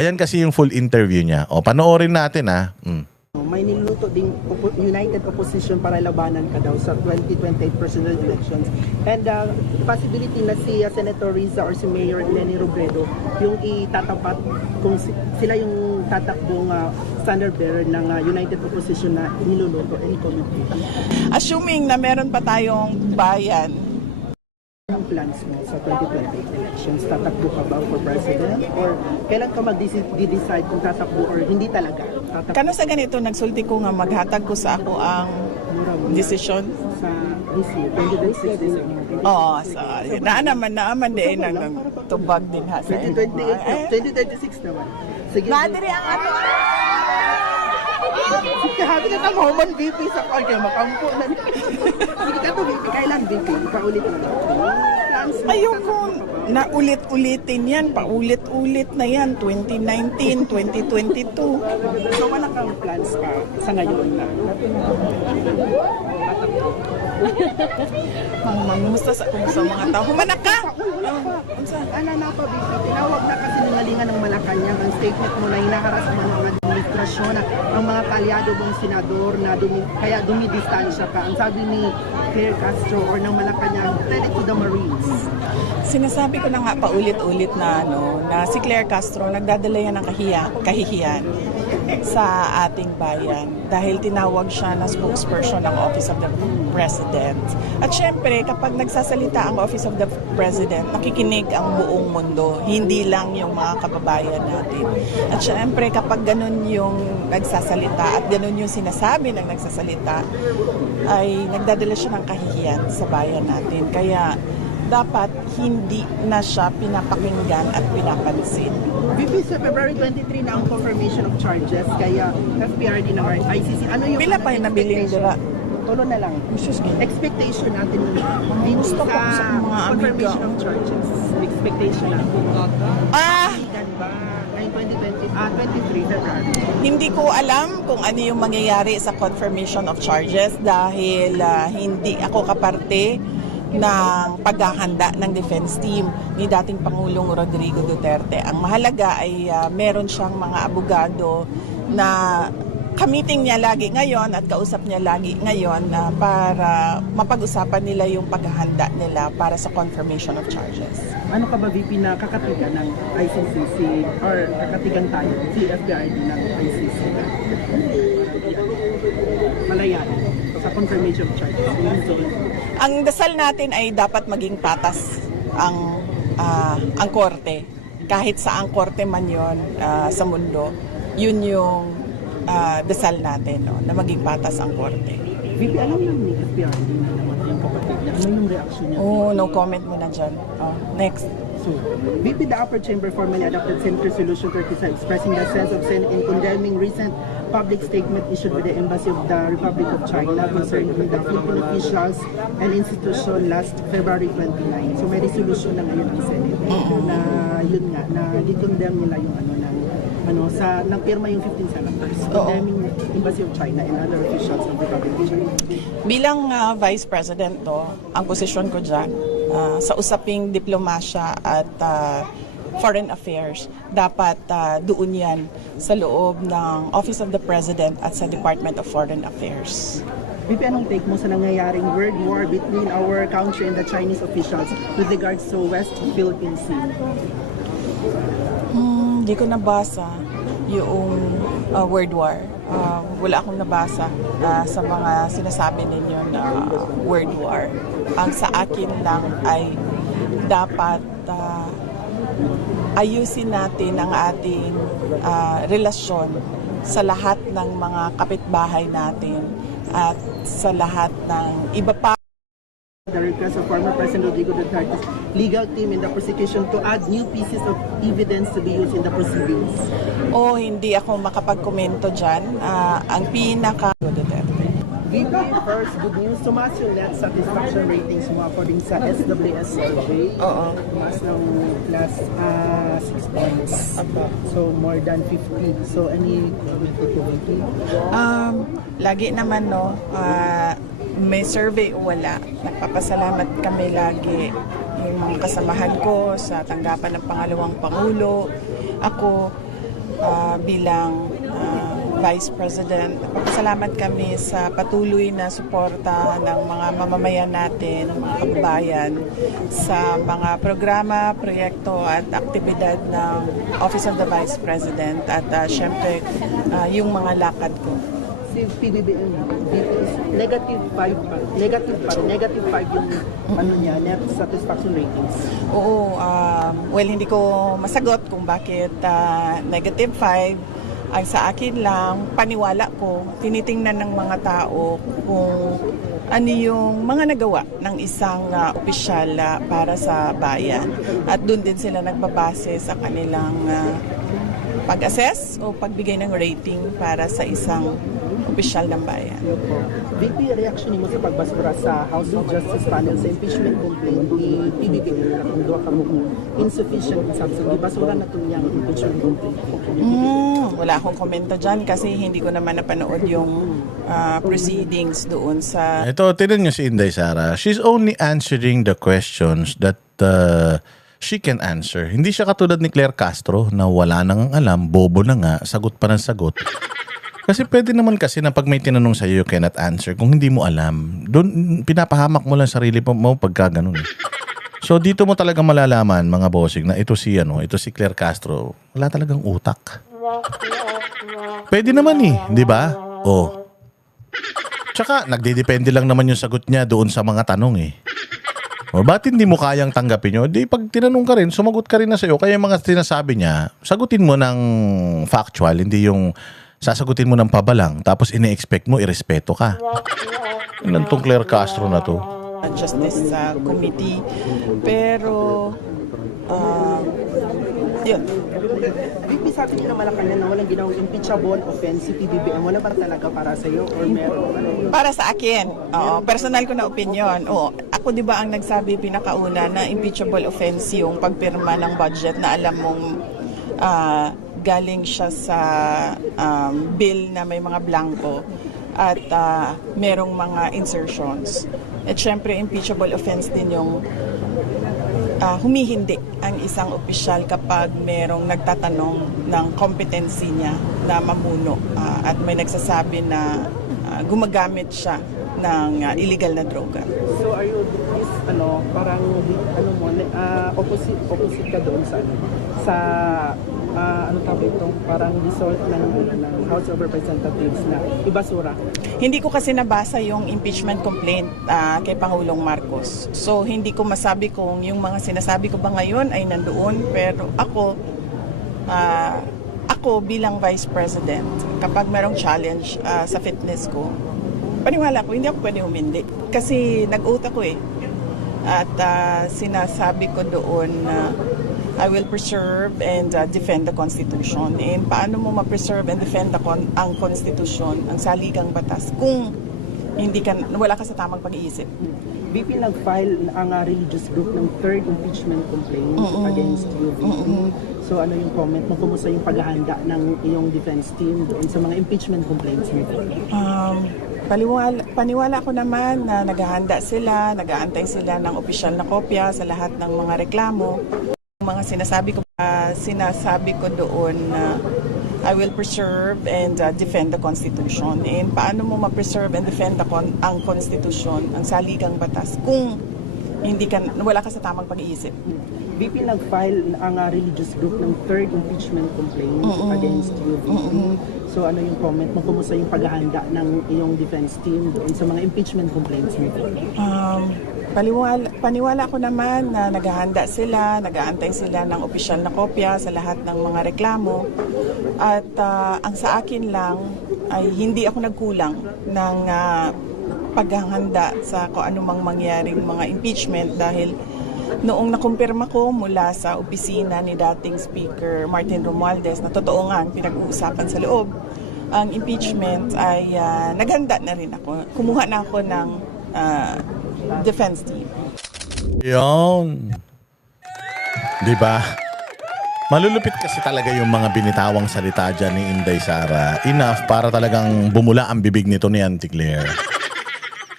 Ayan kasi yung full interview niya. O, panoorin natin ha. May niluto ding United Opposition para labanan ka daw sa 2028 presidential elections. And possibility na si Senator Riza or si Mayor Leni Robredo yung itatapat kung sila yung tatakbong standard bearer ng United Opposition na niluluto. Any comment? Assuming na meron pa tayong bayan, Anong plans mo sa 2028 elections? Tatakbo ka ba for president? Or kailan ka mag-decide kung tatakbo or hindi talaga? Tatakbo kano sa ganito, nagsulti ko nga maghatag ko sa ako ang desisyon. sa this year, 2026? Oo, naaman din ang tubag din ha sa 2026 naman. Sige. Nadiri ang ato. Sige, habi na tang Homan VP sa kanya, makampo na. Sige ka to, VP. Kailan VP? Paulit na lang. Plans mo? Ayoko na ulit-ulitin yan, paulit-ulit na yan, 2019, 2022. So wala kang plans ka sa ngayon na? Mangumusta sa mga tao. Humanak ka! Ano na pa, VP? Tinawag na kasi ningalingan ng Malacanang ang statement mo na hinaharas mo ng administrasyon ang mga kalyado mong senador na kaya dumidistansya ka. Ang sabi ni Claire Castro or ng Malacanang, tell it to the Marines. Sinasabi ko na nga paulit-ulit na na si Claire Castro nagdadala yan ng kahihiyan sa ating bayan dahil tinawag siya na spokesperson ng Office of the President. At syempre, kapag nagsasalita ang Office of the President, nakikinig ang buong mundo, hindi lang yung mga kababayan natin. At syempre, kapag ganun yung nagsasalita at ganun yung sinasabi ng nagsasalita, ay nagdadala siya ng kahihiyan sa bayan natin. Kaya dapat hindi na siya pinapakinggan at pinapansin. VP, sa February 23 na ang confirmation of charges, kaya FPRD ng ICC. Ano yung Pila pa yung nabiling dira? Tulo na lang. Expectation natin dito Gusto ko sa mga confirmation of charges. Expectation natin. Ah! Ba? Ngayong 23 February. Hindi ko alam kung ano yung mangyayari sa confirmation of charges dahil hindi ako kaparte ng paghahanda ng defense team ni dating Pangulong Rodrigo Duterte. Ang mahalaga ay meron siyang mga abogado na kamiting niya lagi ngayon at kausap niya lagi ngayon para mapag-usapan nila yung paghahanda nila para sa confirmation of charges. Ano ka ba, VP, na kakatigan ng ICC or kakatigan tayo, si FBID ng ICC? Malayan sa confirmation of charges. Ang dasal natin ay dapat maging patas ang korte. Kahit sa ang korte man yon sa mundo, yun yung dasal natin, na maging patas ang korte. VP, alam lang ni FBID na naman yung kapatid niya. Ano yung reaction niya? No comment muna dyan. Next. So, VP, the upper chamber formally adopted Senate Resolution 37 expressing the sense of Senate in condemning recent public statement issued by the Embassy of the Republic of China concerning the Philippine officials and institution last February 29. So may resolution na ngayon ang Senate na yun nga, na di-condemn nila yung nang pirma yung 15 senators condemning Embassy of China and other officials of the Republic of China. Bilang Vice President, ang posisyon ko dyan, sa usaping diplomasya at foreign affairs, dapat doon yan sa loob ng Office of the President at sa Department of Foreign Affairs. VP, anong take mo sa nangyayaring world war between our country and the Chinese officials with regards to West Philippine Sea? Hindi ko nabasa yung World War. Wala akong nabasa sa mga sinasabi ninyo na World War. Ang sa akin lang ay dapat ayusin natin ang ating relasyon sa lahat ng mga kapitbahay natin at sa lahat ng iba pa. The request of former President Rodrigo Duterte's legal team in the prosecution to add new pieces of evidence to be used in the proceedings. Hindi ako makapag-komento dyan. Ang Duterte. VP, first, good news. Tumaas yung net satisfaction ratings mo according sa SWS survey. Oo. Tumaas ng plus 6 points. So, more than 50. So, any VP? Lagi naman, may survey o wala. Nagpapasalamat kami lagi yung mga kasamahan ko sa tanggapan ng pangalawang Pangulo. Ako, bilang Vice President. Papasalamat kami sa patuloy na suporta ng mga mamamayan natin, mga kababayan, sa mga programa, proyekto at aktibidad ng Office of the Vice President at syempre yung mga lakad ko. Si PBBM, negative 5 yung ano niya, net satisfaction ratings. Oo, well hindi ko masagot kung bakit negative 5. Ang sa akin lang, paniwala ko, tinitingnan ng mga tao kung ano yung mga nagawa ng isang opisyal para sa bayan. At doon din sila nagbabase sa kanilang pag-assess o pagbigay ng rating para sa isang opisyal ng bayan. VP, reaction mo sa pagbasura sa House of Justice panel sa impeachment complaint ni PBBM na kung doon ka mo insufficient subsidy. Basura na itong niyang impeachment complaint. Wala akong komento dyan kasi hindi ko naman napanood yung proceedings doon sa... Ito, tinan nyo si Inday Sara. She's only answering the questions that she can answer. Hindi siya katulad ni Claire Castro na wala nang alam, bobo na nga, sagot pa ng sagot. Kasi pwede naman kasi na pag may tinanong sa'yo, you cannot answer kung hindi mo alam. Doon, pinapahamak mo lang sarili mo pagka ganun. So dito mo talaga malalaman, mga bossing, na ito si Claire Castro, wala talagang utak. Pwede naman di ba? Oh. Tsaka, nagdidepende lang naman yung sagot niya doon sa mga tanong O, ba't hindi mo kayang tanggapin nyo? Di, pag tinanong ka rin, sumagot ka rin na sa'yo. Kaya yung mga sinasabi niya, sagutin mo ng factual, hindi yung sasagutin mo ng pabalang, tapos ine-expect mo, irespeto ka. Yan tong Claire Castro na to. Justice Committee. Pero, yun. VP, sabi niyo na Malacanang na walang ginawang impeachable offense si PBBM. Wala ba talaga para sa'yo or meron? Para sa akin, personal ko na opinion. Ako di ba ang nagsabi pinakauna na impeachable offense yung pagpirma ng budget na alam mong galing siya sa bill na may mga blanco at merong mga insertions. At syempre, impeachable offense din yung humihindi ang isang opisyal kapag merong nagtatanong ng competency niya na mamuno at may nagsasabi na gumagamit siya ng illegal na droga. So are you parang opposite ka doon sa parang result ng House of Representatives na ibasura? Hindi ko kasi nabasa yung impeachment complaint kay Pangulong Marcos. So hindi ko masabi kung yung mga sinasabi ko ba ngayon ay nandoon, pero ako bilang Vice President, kapag merong challenge sa fitness ko, paniwala ko, hindi ako pwede humindi. Kasi nag-oath ako At sinasabi ko doon na I will preserve and defend the Constitution. And paano mo ma-preserve and defend ang Constitution, ang saligang batas, kung wala ka sa tamang pag-iisip? VP, nag-file ang religious group ng third impeachment complaint against you, VP. So ano yung comment mo? Kumusta yung paghahanda ng iyong defense team doon sa mga impeachment complaints mo? Paniwala ko naman na naghahanda sila, nag-aantay sila ng opisyal na kopya sa lahat ng mga reklamo. Mga sinasabi ko doon na I will preserve and defend the Constitution. And paano mo ma-preserve and defend ang Constitution, ang saligang batas, kung wala ka sa tamang pag-iisip? VP, nag-file ang religious group ng third impeachment complaint against you, VP. So ano yung comment mo? Kumusta yung paghahanda ng iyong defense team doon sa mga impeachment complaints mo? Paniwala ko naman na naghahanda sila, nag-aantay sila ng opisyal na kopya sa lahat ng mga reklamo. At ang sa akin lang ay hindi ako nagkulang ng paghahanda sa kung anumang mangyaring mga impeachment dahil noong nakumpirma ko mula sa opisina ni dating Speaker Martin Romualdez na totoo nga ang pinag-uusapan sa loob, ang impeachment ay naghanda na rin ako. Kumuha na ako ng defense team. Yun. Diba? Malulupit kasi talaga yung mga binitawang salita dyan ni Inday Sara. Enough para talagang bumula ang bibig nito ni Auntie Claire.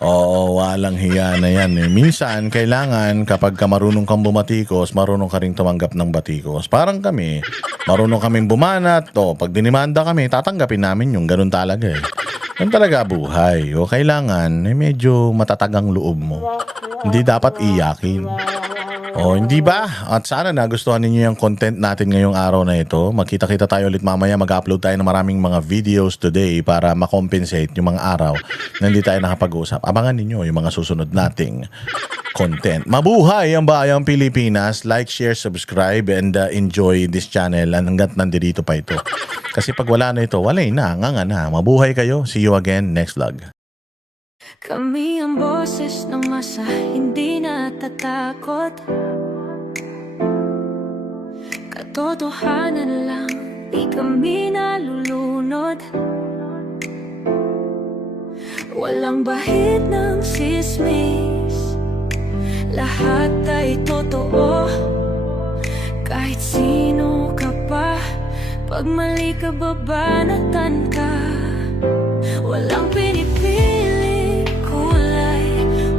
Oo, walang hiya na yan eh. Minsan, kailangan kapag ka marunong kang bumatikos, marunong ka rin tumanggap ng batikos. Parang kami, marunong kaming bumanat. O, pag dinimanda kami, tatanggapin namin yung ganun talaga eh. Yan talaga buhay. O, kailangan, medyo matatagang loob mo. Hindi dapat iyakin. O, hindi ba? At sana nagustuhan ninyo yung content natin ngayong araw na ito. Magkita-kita tayo ulit mamaya. Mag-upload tayo ng maraming mga videos today para makompensate yung mga araw na hindi tayo nakapag-usap. Abangan ninyo yung mga susunod nating content. Mabuhay ang bayang Pilipinas. Like, share, subscribe, and enjoy this channel hanggat nandito pa ito. Kasi pag wala na ito, wala na, nga na. Mabuhay kayo. See you again next vlog. Kami ang boses ng masa, hindi natatakot. Katotohanan lang, di kami nalulunod. Walang bahid ng sismis, lahat ay totoo. Kahit sino ka pa, pag mali ka babanatan ka. Walang pinipiling kulay,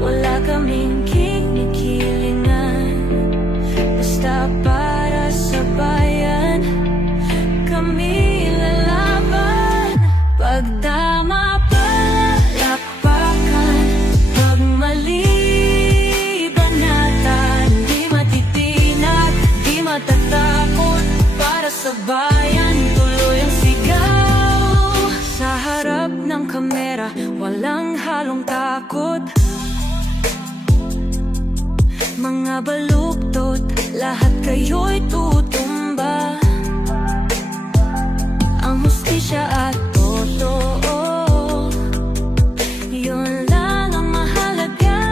wala kaming kinikilingan. Basta para sa bayan, kami lalaban. Pagdama palakpakan, pag mali banatan. Di matitinag, di matatakot, para sa bayan tuloy ang sigaw. Sa harap ng kamera, walang halong takot. Mga baluktot, lahat kayo'y tutumba. Ang hustisya at totoo, yun lang ang mahalaga.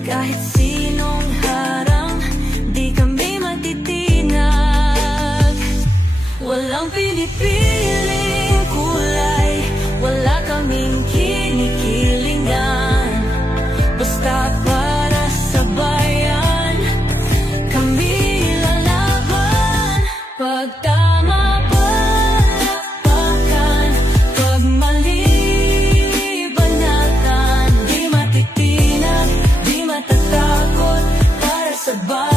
Kahit sinong harang, di kami matitinag. Walang pinipiling kulay, wala kaming kinikilingan. Basta para sa bayan, kami lalaban. Pag tama palakpakan, pag mali banatan. Di matitinag, di matatakot, para sa bayan.